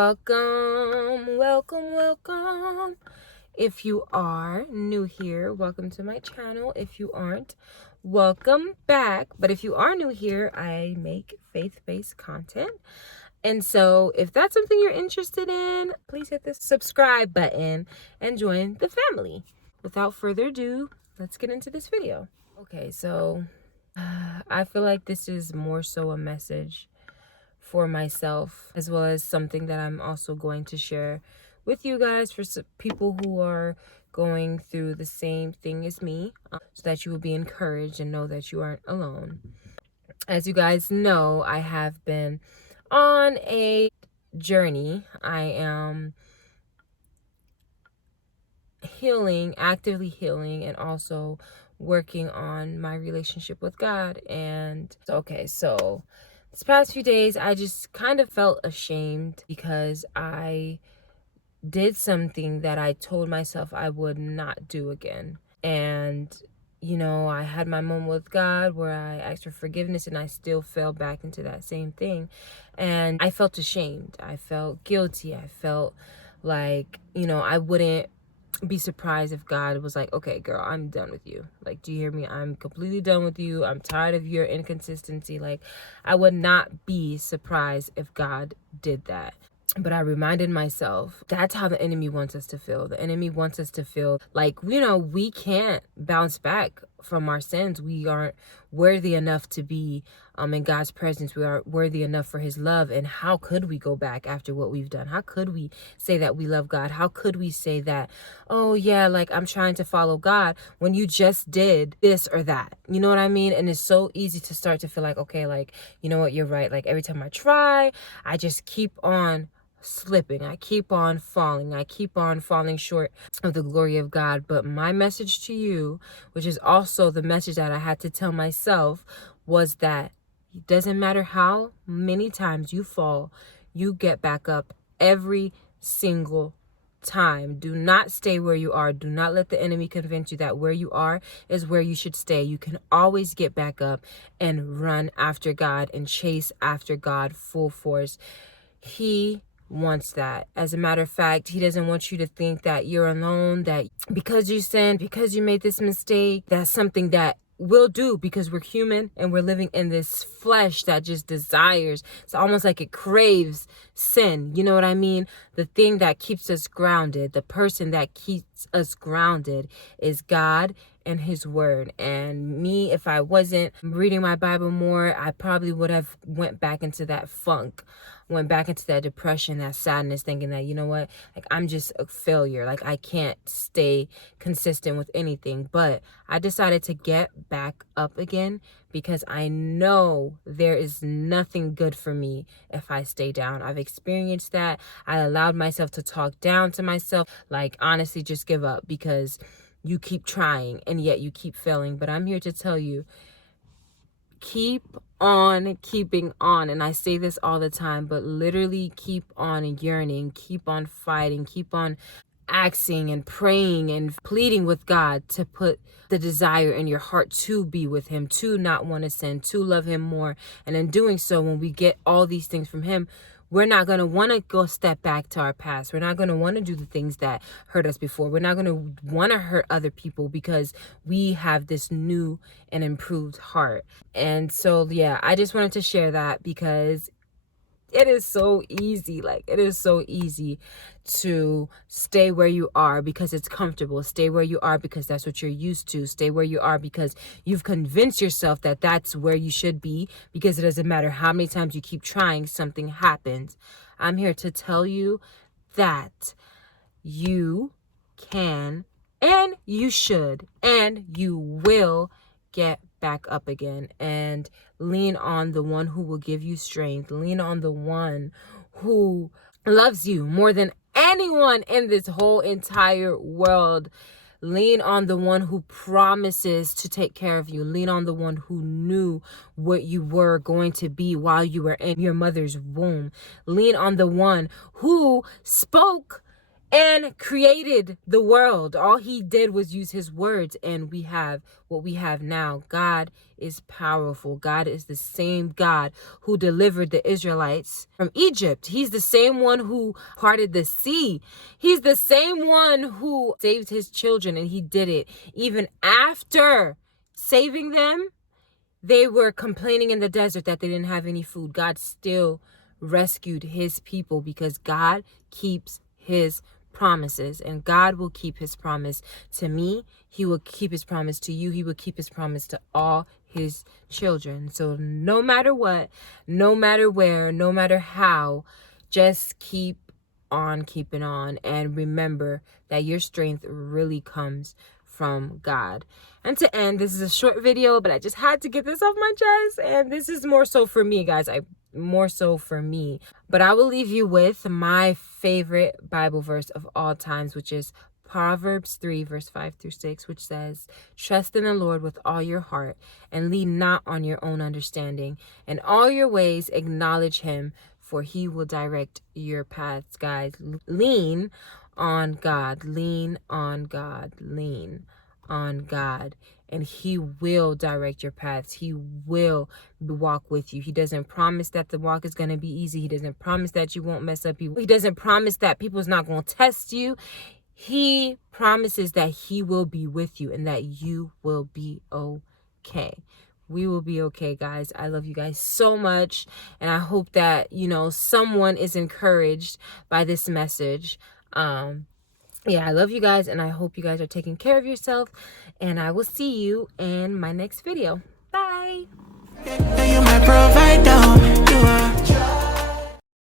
Welcome, welcome, welcome. If you are new here, welcome to my channel. If you aren't, welcome back. But if you are new here, I make faith-based content. And so if that's something you're interested in, please hit the subscribe button and join the family. Without further ado, let's get into this video. Okay, so I feel like this is more so a message for myself, as well as something that I'm also going to share with you guys for people who are going through the same thing as me, so that you will be encouraged and know that you aren't alone. As you guys know, I have been on a journey. I am healing, actively healing, and also working on my relationship with God. And okay, so this past few days, I just kind of felt ashamed because I did something that I told myself I would not do again. And, you know, I had my moment with God where I asked for forgiveness, and I still fell back into that same thing. And I felt ashamed. I felt guilty. I felt like, you know, I wouldn't be surprised if God was like, okay, girl, I'm done with you. Like, do you hear me? I'm completely done with you. I'm tired of your inconsistency. Like, I would not be surprised if God did that. But I reminded myself, that's how the enemy wants us to feel. The enemy wants us to feel like, you know, we can't bounce back from our sins. We aren't worthy enough to be in God's presence. We aren't worthy enough for his love. And how could we go back after what we've done? How could we say that we love God? How could we say that, oh yeah, like I'm trying to follow God when you just did this or that? You know what I mean? And it's so easy to start to feel like, okay, like, you know what, you're right. Like every time I try, I just keep on slipping. I keep on falling. I keep on falling short of the glory of God. But my message to you, which is also the message that I had to tell myself, was that it doesn't matter how many times you fall, you get back up every single time. Do not stay where you are. Do not let the enemy convince you that where you are is where you should stay. You can always get back up and run after God and chase after God full force. He wants that. As a matter of fact, he doesn't want you to think that you're alone, that because you sinned, because you made this mistake, that's something that we'll do, because we're human and we're living in this flesh that just desires. It's almost like it craves sin. You know what I mean? The thing that keeps us grounded, the person that keeps us grounded is God and his word. And me, if I wasn't reading my Bible more, I probably would have went back into that funk, went back into that depression, that sadness, thinking that, you know what, like I'm just a failure. Like I can't stay consistent with anything. But I decided to get back up again because I know there is nothing good for me if I stay down. I've experienced that. I allowed myself to talk down to myself. Like, honestly, just give up, because you keep trying and yet you keep failing. But I'm here to tell you, keep on keeping on. And I say this all the time, but literally keep on yearning, keep on fighting, keep on asking and praying and pleading with God to put the desire in your heart to be with him, to not want to sin, to love him more. And in doing so, when we get all these things from him, we're not going to want to go step back to our past. We're not going to want to do the things that hurt us before. We're not going to want to hurt other people, because we have this new and improved heart. And so, yeah, I just wanted to share that, because it is so easy. Like, it is so easy to stay where you are because it's comfortable. Stay where you are because that's what you're used to. Stay where you are because you've convinced yourself that that's where you should be, because it doesn't matter how many times you keep trying, something happens. I'm here to tell you that you can, and you should, and you will get back up again, and lean on the one who will give you strength. Lean on the one who loves you more than anyone in this whole entire world. Lean on the one who promises to take care of you. Lean on the one who knew what you were going to be while you were in your mother's womb. Lean on the one who spoke and created the world. All he did was use his words, and we have what we have now. God is powerful. God is the same God who delivered the Israelites from Egypt. He's the same one who parted the sea. He's the same one who saved his children, and he did it even after saving them. They were complaining in the desert that they didn't have any food. God still rescued his people because God keeps his promises, and God will keep his promise to me. He will keep his promise to you. He will keep his promise to all his children. So no matter what, no matter where, no matter how, just keep on keeping on, and remember that your strength really comes from God. And to end, this is a short video, but I just had to get this off my chest, and this is more so for me, guys. More so for me. But I will leave you with my favorite Bible verse of all times, which is Proverbs 3 verse 5 through 6, which says, "Trust in the Lord with all your heart and lean not on your own understanding. In all your ways acknowledge him, for he will direct your paths." Guys, lean on God, lean on God, lean on God, and he will direct your paths. He will walk with you. He doesn't promise that the walk is going to be easy. He doesn't promise that you won't mess up. He doesn't promise that people's not going to test you. He promises that he will be with you and that you will be okay. We will be okay, guys. I love you guys so much, and I hope that, you know, someone is encouraged by this message. Yeah, I love you guys, and I hope you guys are taking care of yourself, and I will see you in my next video. Bye.